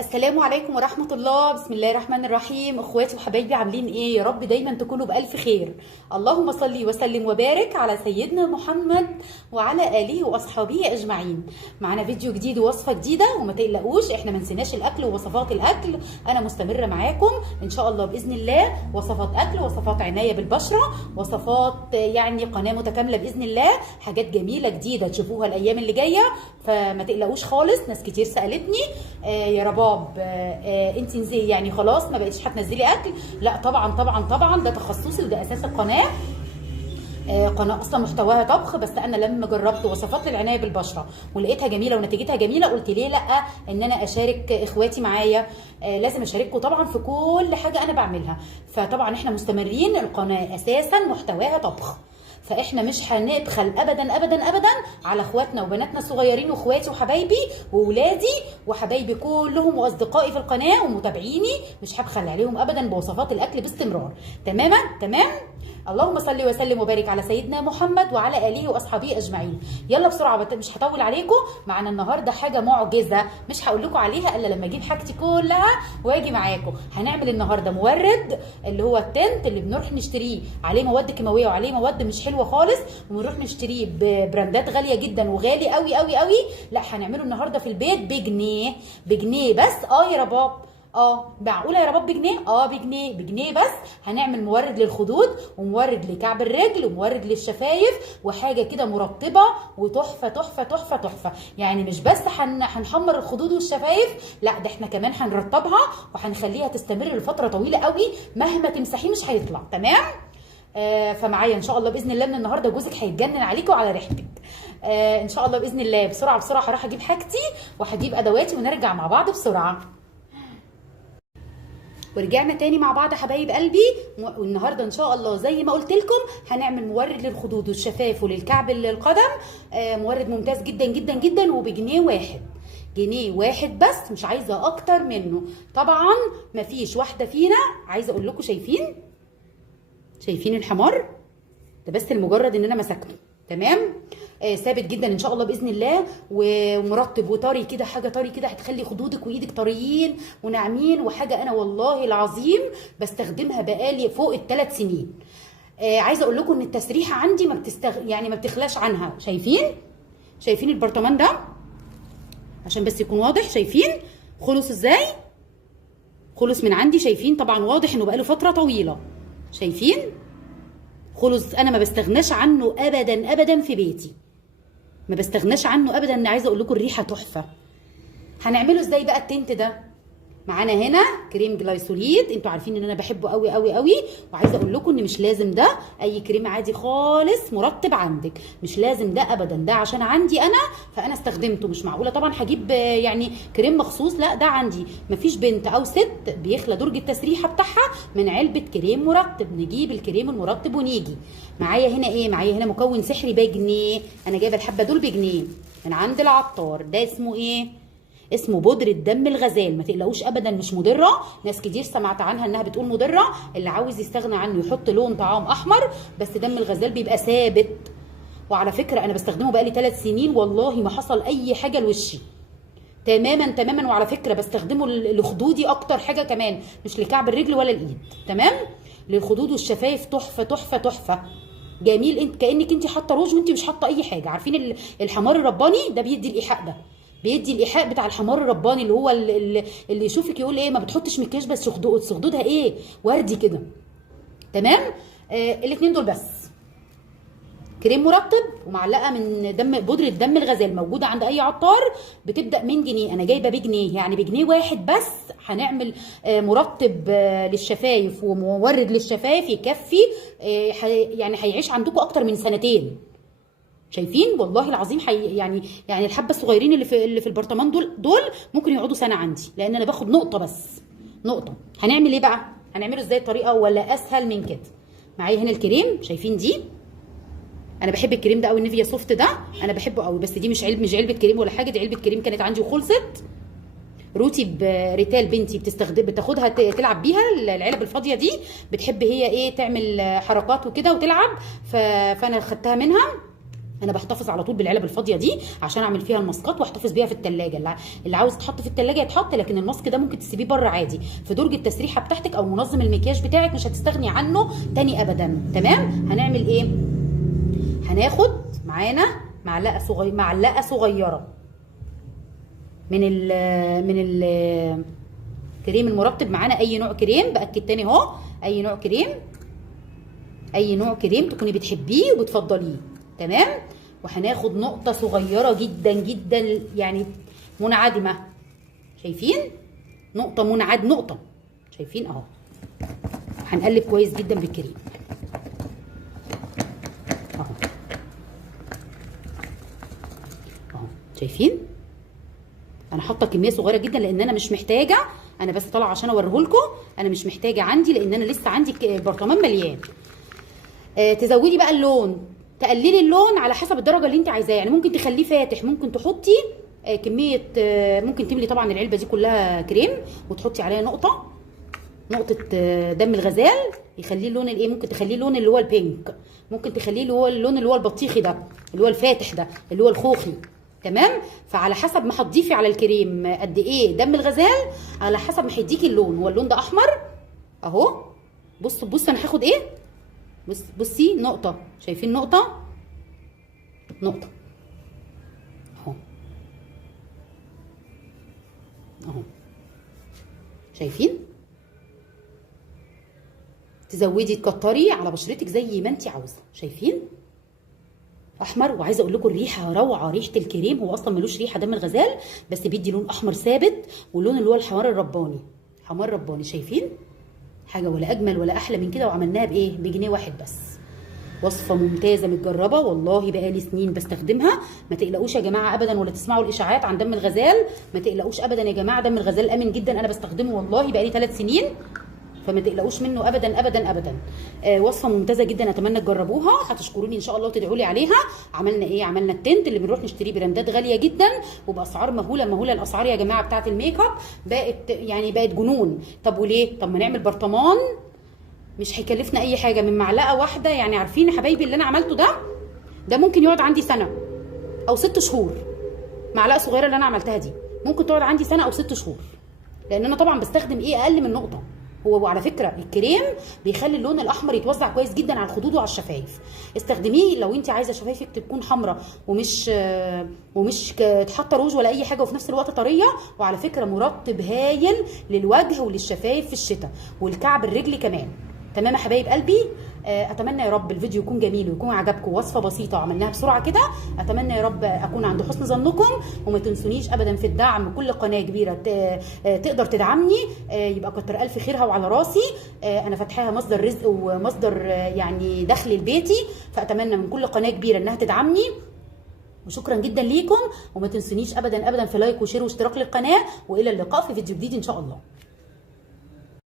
السلام عليكم ورحمة الله. بسم الله الرحمن الرحيم. اخواتي وحبايبي عاملين ايه؟ يا رب دايما تكونوا بألف خير. اللهم صل وسلم وبارك على سيدنا محمد وعلى آله وأصحابه أجمعين. معانا فيديو جديد ووصفة جديدة، وما تقلقوش احنا ما نسيناش الأكل ووصفات الأكل. أنا مستمرة معاكم إن شاء الله بإذن الله، وصفات أكل، وصفات عناية بالبشرة، وصفات يعني قناة متكاملة بإذن الله، حاجات جميلة جديدة تشوفوها الأيام اللي جاية. فما تقلقوش خالص. ناس كتير سألتني يا رباب انت يعني خلاص ما بقيتش هتنزلي اكل؟ لا طبعا طبعا طبعا، ده تخصصي وده اساس القناه. قناه اصلا محتواها طبخ، بس انا لما جربت وصفات للعنايه بالبشره ولقيتها جميله ونتيجتها جميله، قلت ليه لا ان انا اشارك اخواتي معايا. لازم اشارككم طبعا في كل حاجه انا بعملها. فطبعا احنا مستمرين، القناه اساسا محتواها طبخ، فاحنا مش هنبخل ابدا ابدا ابدا على اخواتنا وبناتنا الصغيرين، واخواتي وحبايبي واولادي وحبايبي كلهم واصدقائي في القناه ومتابعيني، مش هبخل عليهم ابدا بوصفات الاكل باستمرار. تماما تمام. اللهم صل وسلم وبارك على سيدنا محمد وعلى اله واصحابه اجمعين. يلا بسرعه، مش هطول عليكم. معانا النهارده حاجه معجزه، مش هقول لكم عليها الا لما اجيب حاجتي كلها واجي معاكم. هنعمل النهارده مورد، اللي هو التنت اللي بنروح نشتريه عليه مواد كيماويه وعليه مواد مش حلوه خالص، وبنروح نشتريه ببراندات غاليه جدا وغالي قوي قوي قوي. لا، هنعمله النهارده في البيت بجنيه، بجنيه بس. يا رباب، معقوله يا رباب بجنيه؟ بجنيه، بجنيه بس. هنعمل مورد للخدود، ومورد لكعب الرجل، ومورد للشفايف، وحاجه كده مرطبه وتحفه تحفه تحفه تحفه. يعني مش بس هنحمر الخدود والشفايف، لا ده احنا كمان هنرطبها وهنخليها تستمر لفتره طويله قوي، مهما تمسحيه مش هيطلع. تمام. فمعايا ان شاء الله باذن الله من النهارده جوزك هيتجنن عليكي وعلى ريحتك. ان شاء الله باذن الله. بسرعه بسرعه هروح اجيب حاجتي وهجيب ادواتي ونرجع مع بعض بسرعه. ورجعنا تاني مع بعض حبايب قلبي. والنهارده ان شاء الله زي ما قلت لكم هنعمل مورد للخدود والشفايف وللكعب القدم. مورد ممتاز جدا جدا جدا، وبجنيه واحد، جنيه واحد بس، مش عايزه اكتر منه. طبعا مفيش واحده فينا. عايزه اقول لكم، شايفين الحمار ده؟ بس لمجرد ان انا مسكته. تمام. ثابت جدا ان شاء الله باذن الله، ومرطب وطري كده، حاجه طري كده هتخلي خدودك وايدك طريين وناعمين، وحاجه انا والله العظيم بستخدمها بقالي فوق ال3 سنين. عايزه اقول لكم ان التسريحه عندي ما بتخلاش عنها. شايفين البرطمان ده؟ عشان بس يكون واضح، شايفين خلص ازاي؟ خلص من عندي. شايفين طبعا واضح انه بقاله فتره طويله. شايفين خلص. انا ما بستغناش عنه ابدا ابدا في بيتي، ما بستغناش عنه ابدا. عايزه اقول لكم الريحه تحفه. هنعمله ازاي بقى التنت ده؟ معانا هنا كريم جلايسوليد، انتوا عارفين ان انا بحبه قوي قوي قوي. وعايزه اقول لكم ان مش لازم ده، اي كريم عادي خالص مرطب عندك، مش لازم ده ابدا. ده عشان عندي انا فانا استخدمته. مش معقوله طبعا هجيب يعني كريم مخصوص، لا ده عندي. مفيش بنت او ست بيخلى درج التسريحه بتاعها من علبه كريم مرطب. نجيب الكريم المرطب ونيجي. معايا هنا ايه؟ معايا هنا مكون سحري بجنيه. انا جايبه الحبه دول بجنيه من عند العطار. ده اسمه ايه؟ اسمه بودرة دم الغزال. ما تقلقوش ابدا، مش مضره. ناس كتير سمعت عنها انها بتقول مضره. اللي عاوز يستغنى عنه يحط لون طعام احمر، بس دم الغزال بيبقى ثابت. وعلى فكره انا بستخدمه بقالي 3 سنين، والله ما حصل اي حاجه لوشي. تماما تماما. وعلى فكره بستخدمه لخدودي اكتر حاجه كمان، مش لكعب الرجل ولا الايد. تمام. للخدود والشفايف تحفه تحفه تحفه. جميل. انت كانك انت حاطه روج وانت مش حاطه اي حاجه. عارفين الحمار الرباني ده بيدي الايحاء ده، بيدي الايحاء بتاع الحمار الرباني، اللي هو اللي يشوفك يقول ايه ما بتحطش مكياج بس خدودها ايه وردي كده. تمام. الاثنين دول بس. كريم مرطب ومعلقه من بودره دم الغزال، موجوده عند اي عطار، بتبدا من جنيه. انا جايبه بجنيه، يعني بجنيه واحد بس. هنعمل مرطب للشفايف ومورد للشفايف يكفي، يعني هيعيش عندكم اكتر من 2 سنين. شايفين والله العظيم يعني الحبه الصغيرين اللي في البرطمان دول ممكن يقعدوا سنه عندي، لان انا باخد نقطه بس، نقطه. هنعمل ايه بقى؟ هنعمله ازاي الطريقه ولا اسهل من كده؟ معايا هنا الكريم. شايفين دي؟ انا بحب الكريم ده قوي، النيفيا سوفت ده انا بحبه قوي. بس دي مش علبه كريم ولا حاجه، دي علبه كريم كانت عندي وخلصت. روتي بريتال بنتي بتاخدها تلعب بيها. العلب الفاضيه دي بتحب هي ايه تعمل حركات وكده وتلعب، فانا خدتها منها. انا بحتفظ على طول بالعلب الفاضيه دي عشان اعمل فيها الماسكات واحتفظ بيها في الثلاجه. اللي عاوز يتحط في الثلاجه يتحط، لكن الماسك ده ممكن تسيبيه بره عادي في درج التسريحه بتاعتك او منظم المكياج بتاعك، مش هتستغني عنه تاني ابدا. تمام. هنعمل ايه؟ هناخد معانا معلقه صغيره من الكريم المرطب. معانا اي نوع كريم، باكد تاني اهو، اي نوع كريم تكوني بتحبيه وبتفضليه. تمام. وهناخد نقطه صغيره جدا جدا يعني منعدمه، شايفين؟ نقطه شايفين اهو. هنقلب كويس جدا بالكريم اهو شايفين؟ انا حاطه كميه صغيره جدا لان انا مش محتاجه، انا بس طالعه عشان اوريهولكم، انا مش محتاجه عندي لان انا لسه عندي برطمان مليان. تزودي بقى اللون، تقللي اللون على حسب الدرجه اللي انت عايزاها، يعني ممكن تخليه فاتح، ممكن تحطي كميه، ممكن تملي طبعا العلبه دي كلها كريم وتحطي عليها نقطه دم الغزال يخليه اللون الايه، ممكن تخليه اللون اللي هو البينك، ممكن تخليه اللي هو اللون اللي هو البطيخي ده، اللي هو الفاتح ده، اللي هو الخوخي. تمام. فعلى حسب ما هتضيفي على الكريم قد ايه دم الغزال، على حسب ما هيديكي اللون. هو اللون ده احمر اهو. بص انا هاخد ايه، بصي نقطه، شايفين؟ نقطه اهو شايفين؟ تزودي تكتري على بشرتك زي ما انت عاوزه. شايفين؟ احمر. وعايزه اقول لكم الريحه روعه، ريحه الكريم هو اصلا ملوش ريحه دم الغزال، بس بيدي لون احمر ثابت، واللون اللي هو الحمار الرباني. شايفين؟ حاجه ولا اجمل ولا احلى من كده. وعملناها بايه؟ بجنيه واحد بس. وصفه ممتازه متجربه والله، بقالي سنين بستخدمها. ما تقلقوش يا جماعه ابدا، ولا تسمعوا الاشاعات عن دم الغزال، ما تقلقوش ابدا يا جماعه. دم الغزال امن جدا، انا بستخدمه والله بقالي 3 سنين، فما تقلقوش منه ابدا ابدا ابدا. وصفه ممتازه جدا، اتمنى تجربوها، هتشكروني ان شاء الله وتدعوا لي عليها. عملنا ايه؟ عملنا التنت اللي بنروح نشتريه براندات غاليه جدا وباسعار مهوله. الاسعار يا جماعه بتاعه الميك اب بقت جنون. طب وليه؟ طب ما نعمل برطمان مش هيكلفنا اي حاجه من معلقه واحده. يعني عارفين يا حبايبي اللي انا عملته ده ممكن يقعد عندي سنه او 6 شهور. معلقه صغيره اللي انا عملتها دي ممكن تقعد عندي سنه او 6 شهور، لان انا طبعا بستخدم ايه؟ اقل من نقطه. هو على فكره الكريم بيخلي اللون الاحمر يتوزع كويس جدا على الخدود وعلى الشفايف. استخدميه لو انت عايزه شفايفك تكون حمراء ومش تحط روج ولا اي حاجه، وفي نفس الوقت طريه. وعلى فكره مرطب هايل للوجه وللشفايف في الشتاء والكعب الرجل كمان. تمام يا حبايب قلبي. اتمنى يا رب الفيديو يكون جميل ويكون عجبكم. وصفه بسيطه وعملناها بسرعه كده. اتمنى يا رب اكون عند حسن ظنكم، وما تنسونيش ابدا في الدعم. كل قناه كبيره تقدر تدعمني يبقى كتر الف خيرها وعلى راسي. انا فاتحاها مصدر رزق ومصدر يعني دخل لبيتي، فاتمنى من كل قناه كبيره انها تدعمني. وشكرا جدا ليكم، وما تنسونيش ابدا ابدا في لايك وشير واشتراك للقناه. والى اللقاء في فيديو جديد ان شاء الله.